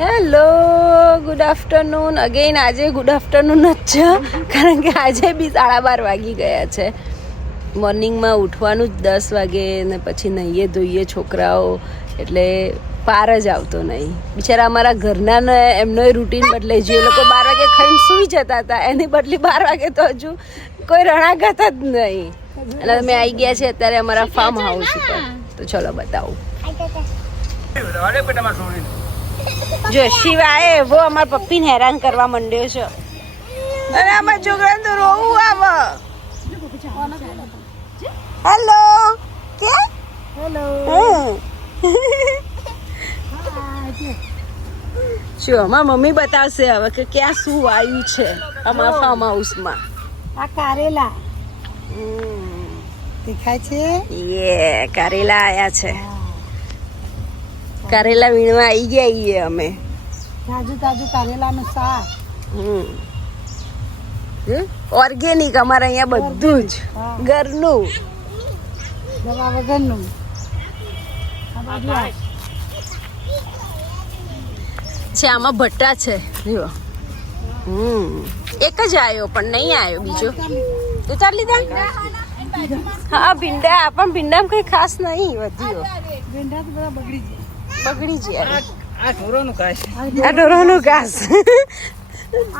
Hello good afternoon again આજે good afternoon જ છે કારણ કે આજે બી સાડા બાર વાગી ગયા છે. મોર્નિંગમાં ઉઠવાનું જ દસ વાગે ને પછી નહીએ ધોઈએ છોકરાઓ એટલે પાર જ આવતો નહીં. બિચારા અમારા ઘરના એમનો રૂટીન બદલે જે લોકો બાર વાગે ખાઈને સૂઈ જતા હતા. એની બદલી બાર વાગે તો હજુ કોઈ રણાઘાત જ નહીં. અને અમે આવી ગયા છે અત્યારે અમારા ફાર્મ હાઉસ ઉપર. તો ચલો બતાવું. જો શિવાય એવો અમારા પપ્પીને હેરાન કરવા માંડ્યો છે. અરે અમાર છોકરાને તો રોવું આવે. હેલો કે? હેલો શું અમાર મમ્મી બતાવશે હવે કે ક્યાં શું આવ્યું છે અમારા ફાર્મ હાઉસમાં આ કારેલા. દેખાય છે? યે કારેલા આયા છે. કારેલા વીણવા આવી ગયા છીએ અમે તાજુ તાજુ કારેલાનું શાક હમ ઓર્ગેનિક અમારે અહીંયા બધું જ હા. ઘરનું દવા વગરનું આ બાજુ આ. છે આમાં ભટ્ટા છે જો હમ એક જ આવ્યો પણ નહીં આવ્યો બીજો તો ચાલ લીધા હા ભીંડા પણ ભીંડામાં કઈ ખાસ નહીં વધ્યો ભીંડા તો બધા બગડી જાય બગડી જાય આ ઢોરોનું કાશ આ ઢોરોનું ઘાસ.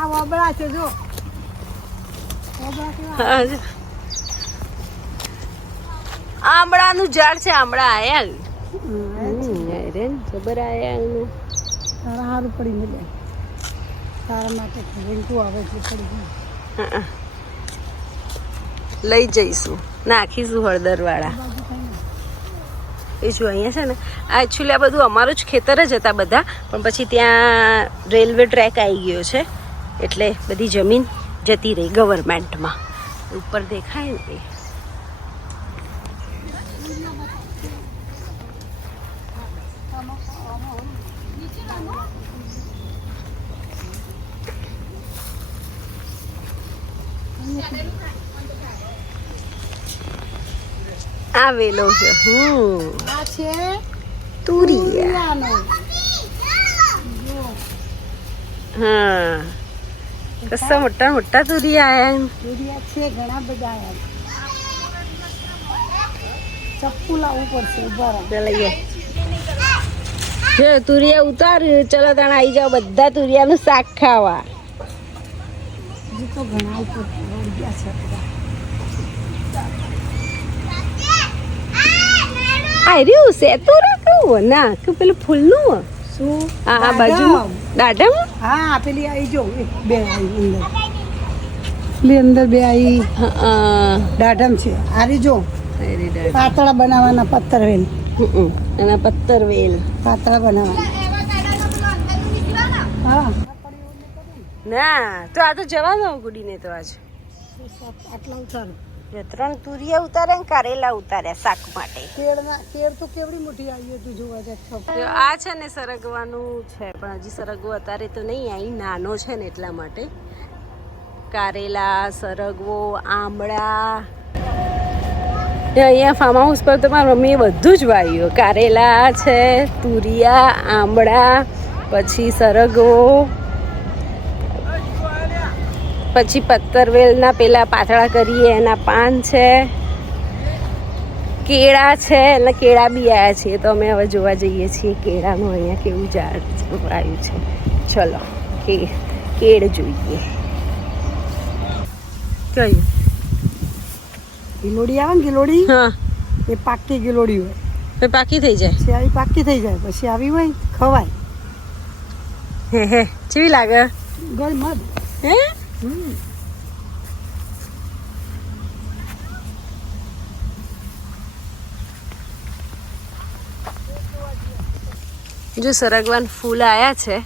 આ વબડા છે જો. વબડા કેવા? હા, જો. આંબળાનું ઝાડ છે આંબળા આયા હમ, અરે જબર આયા તારા સારું પડી મળે. તારા માટે આવે એટલે પડી. લઈ જઈશું. નાખીશું હળદર વાળા. એ જો અહીંયા છે ને આ એકચ્યુઅલી આ બધું અમારું જ ખેતર જ હતા બધા, પણ પછી ત્યાં રેલવે ટ્રેક આવી ગયો છે, એટલે બધી જમીન જતી રહી ગવર્મેન્ટમાં. ઉપર દેખાય ને આવેલો છે. હમ. આ છે તુરિયા. તુરિયાનો. હા. કસા મોટા મોટા તુરિયા આયા. તુરિયા છે ઘણા બધા ચપ્પુ લાવવું પડશે ઊભા રહો. લઈએ જો તુરિયા ઉતાર ચલો તાણ આવી જાવ બધા તુરિયાનું શાક ખાવા. તો ઘણા ઉપર ગયા છે. આ રહ્યું સેતું રાખવું ના કે પેલું ફૂલનું શું? આ આ બાજુ દાડમ. દાડમ હા પેલી આવી જો બે આવી અંદર. પેલી અંદર બે આવી દાઢમ છે. આરી જો. પાતળા બનાવવાના પત્તર વેલ. એના પત્તર વેલ. પાતળા બનાવવાના. હા. ના તો આ તો જવા દો ગુડીને તો આજ. આટલા ઉતારો જો ત્રણ તુરિયા ઉતારે ને કારેલા ઉતાર્યા શાક માટે. કેળના કેળ તો કેવડી મોટી આવી તું જોવા જાય આ છે ને સરગવાનું છે પણ હજી સરગવો અત્યારે તો નહીં આવી નાનો છે ને એટલા માટે. કારેલા સરગવો આમળા. અહીંયા ફાર્મ હાઉસ પર તો મારા મમ્મીએ બધું જ વાવ્યું. કારેલા છે તુરિયા આમળા પછી સરગવો. પછી પત્તરવેલના પેલા પાતળા કરીએ એના પાન છે કેળા છે એટલે કેળા બી આવ્યા છીએ. તો અમે હવે જોવા જઈએ છીએ કેળાનું અહીંયા કેવું ઝાડ આવ્યું છે. ચલો કે કેળ જોઈએ. કયું ગિલોડી આવે ને ગિલોડી? હા. એ પાકી ગિલોડી હોય. એ પાકી થઈ જાય. પછી આવી પાકી થઈ જાય પછી આવી હોય ખવાય. હે હે. કેવી લાગે? ગળ હે? જો સરગવાન ફૂલ આવ્યા છે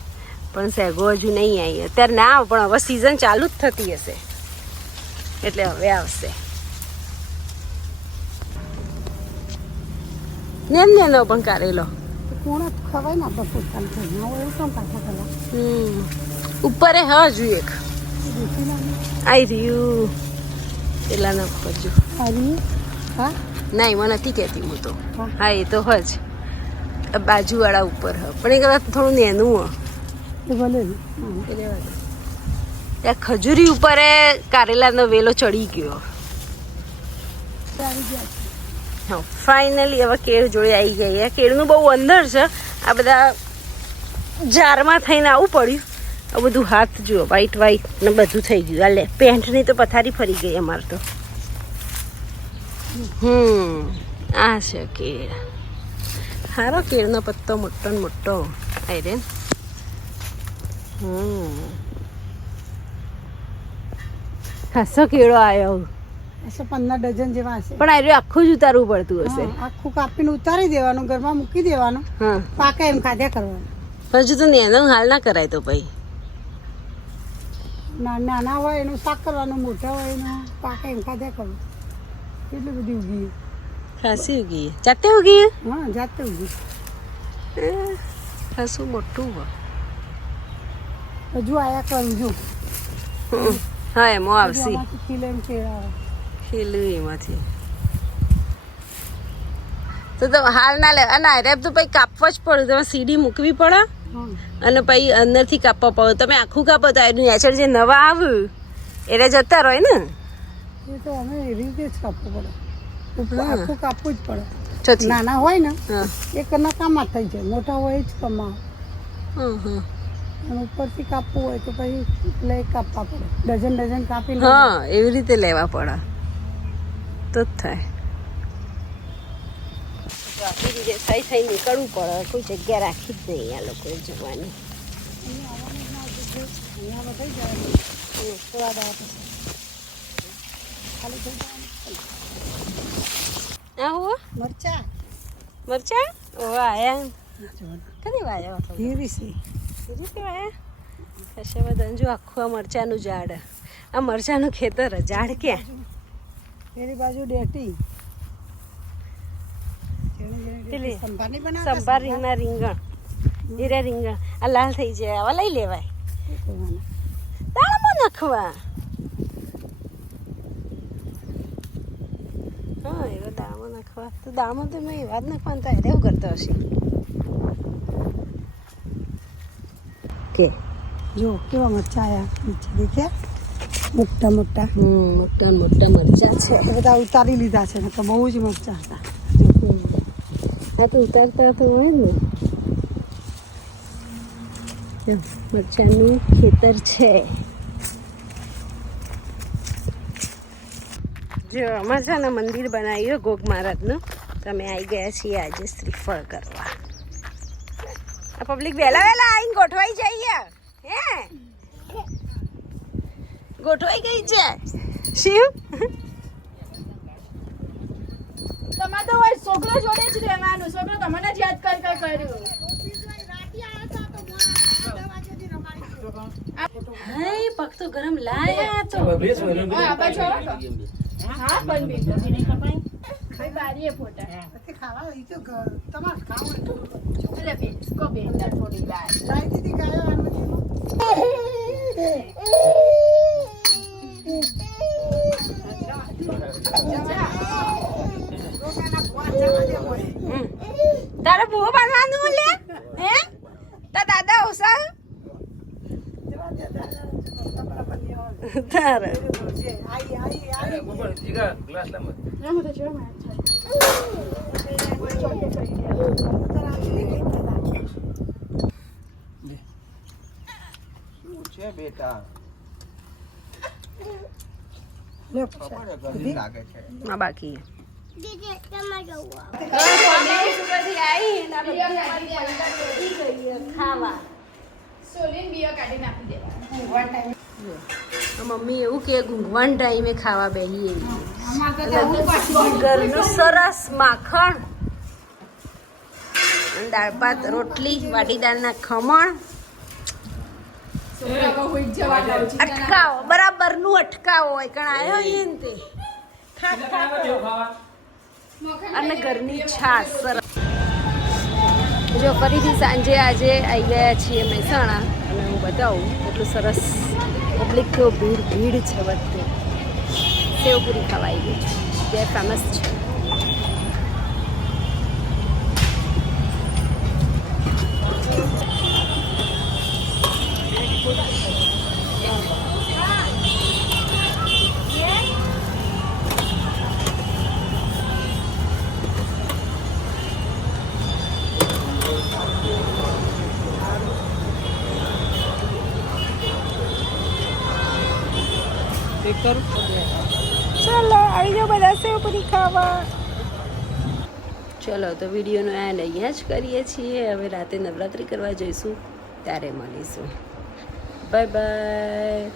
પણ સેગો હજુ નહીં આવી અત્યારે ના આવે પણ હવે સિઝન ચાલુ જ થતી હશે. એટલે હવે આવશે. નેમ લો પણ કારેલો ને ના ઉપર હજુ એક. આઈ રહ્યું. પેલાના ઉપર જો સારી હા? ના એમાં નથી કહેતી હું તો. હા. એ તો હજ બાજુવાળા ઉપર હ. પણ એ કદાચ થોડું નેનું હ. ને. ત્યાં ખજૂરી ઉપર કારેલાનો વેલો ચડી ગયો. આવી હા ફાઇનલી હવે કેળ જોડે આવી ગઈ આ કેળનું બહુ અંદર છે. આ બધા જારમાં થઈને આવવું પડ્યું. આ બધું હાથ જુઓ વ્હાઈટ વ્હાઈટ ને બધું થઈ ગયું. આ લે પેન્ટની તો પથારી ફરી ગઈ અમારે તો. હમ આ છે કેળ. સારો કેળનો પત્તો મોટો ને મોટો. આયરે હમ. ખાસો કેળો આવ્યો હશે પંદર ડઝન જેવા હશે. પણ આયરે આખું જ ઉતારવું પડતું હશે. આખું કાપીને ઉતારી દેવાનું ઘરમાં મૂકી દેવાનું. હા. પાકે એમ ખાધ્યા કરવાનું. હજુ તો નેનો હાલ ના કરાય તો ભાઈ. નાના હોય એનું શાક કરવાનું મોટા હોય એનું પાકે એમ ખાધા કરું. કેટલી બધી ઉગી ખાસી ઉગી જાતે ઉગી હા જાતે ઉગી ખાસું મોટું હોય. હજુ આયા કરું જો હા એમાં આવશે. આમાંથી ખીલે એમ કેળા ખીલું એમાંથી. તો તો હાલ ના લે અને રેપ તો પછી કાપવા જ પડે તમે સીડી મૂકવી પડે? અને પછી અંદરથી કાપવા પડે. તમે આખું કાપો તો એનું નેચર જે નવા આવ્યું એટલે જતા રહે ને? એ તો અમે એવી રીતે જ કાપવું પડે. આખું કાપવું જ પડે. નાના હોય ને એ કરના કામમાં થઈ જાય. મોટા હોય જ કમા હં, હં. અને ઉપરથી કાપવું હોય તો પછી એ કાપવા પડે. ડઝન ડઝન કાપી હા એવી રીતે લેવા પડે. તો જ થાય. રીતે થઈ થઈ નીકળવું પડે કોઈ જગ્યા રાખી જ નહીં આ લોકોએ જવાની. મરચા. મરચા? ઓ આયા કદી વાયા હતો ધીરી છે. વાયા આખું આ મરચાનું ઝાડ. આ મરચાનું ખેતર ઝાડ ક્યાં? એની બાજુ ડેટી. પેલી સંભાર રીંગણા. રીંગણ હીરા રીંગણ. આ લાલ થઈ જાય. આવા લઈ લેવાય. દાળમાં નાખવા. હા એવો દાળમાં નાખવા. તો દાળમાં તો મેં એવા જ નાખવાનું તો એવું કરતો હશે. કે જો કેવા મરચા આયા નીચે દેખ્યા? મોટા મોટા. મોટા મોટા મરચા છે. બધા ઉતારી લીધા છે તો બહુ જ મરચા હતા. આ તો ઉતારતા તો હોય ને. મરચાનું ખેતર છે. જો અમારે મંદિર બનાવ્યું ગોગ મહારાજનું. તો અમે આવી ગયા છીએ આજે શ્રીફળ કરવા. આ પબ્લિક વહેલા વહેલા આવીને ગોઠવાઈ જઈએ હે? ગોઠવાઈ ગઈ છે. શિવ તમારે તો હોય છોકરો જોડે જ રહેવાનું. છોકરો તમને જ યાદ કર કર કર્યું હાય પગ તો ગરમ લાયા તો. હા, આ બાજુ હા પણ બી. કપાય ભાઈ બારીએ ફોટા. ખાવા એ તો તમાર ખાવું એટલે બેસકો બેસતા થોડી વાર લાવી દીધી ગાયો આને હમ. તારે ભૂ બનવાનું લે? હે? તા દાદા ઓસા તારે. આઈ આઈ આઈ છે બેટા બાકી ખાવા સોલીન બિયો કાઢી નાખી દેવાનું મમ્મી એવું કે ઘૂંઘવાન ટાઈમે ખાવા બેહીએ. ઘરનું સરસ માખણ દાળ ભાત રોટલી વાટી દાળના ખમણ. અટકાવો બરાબરનું અટકાવો બરાબરનું અટકાવો હોય કણ આવ્યો એ ને તે. ખા, ખા કરો. અને ઘરની છાશ, સરસ. જો ફરીથી સાંજે આજે આવી ગયા છીએ મહેસાણા અને હું બતાવું એટલું સરસ પબ્લિક ભીડ ભીડ છે બધે. સેવપુરી આવી ગઈ છે. જે ફેમસ છે. કરું ચાલો આવી જાઓ બધા સેવ પૂરી ખાવા. ચલો તો વિડીયોનો એન્ડ અહીંયા જ કરીએ છીએ. હવે રાતે નવરાત્રિ કરવા જઈશું ત્યારે મળીશું. બાય બાય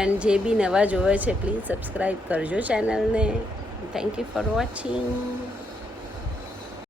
એન્ડ જે બી નવા જોવે છે પ્લીઝ સબસ્ક્રાઈબ કરજો ચેનલને થેન્ક યુ ફોર વોચિંગ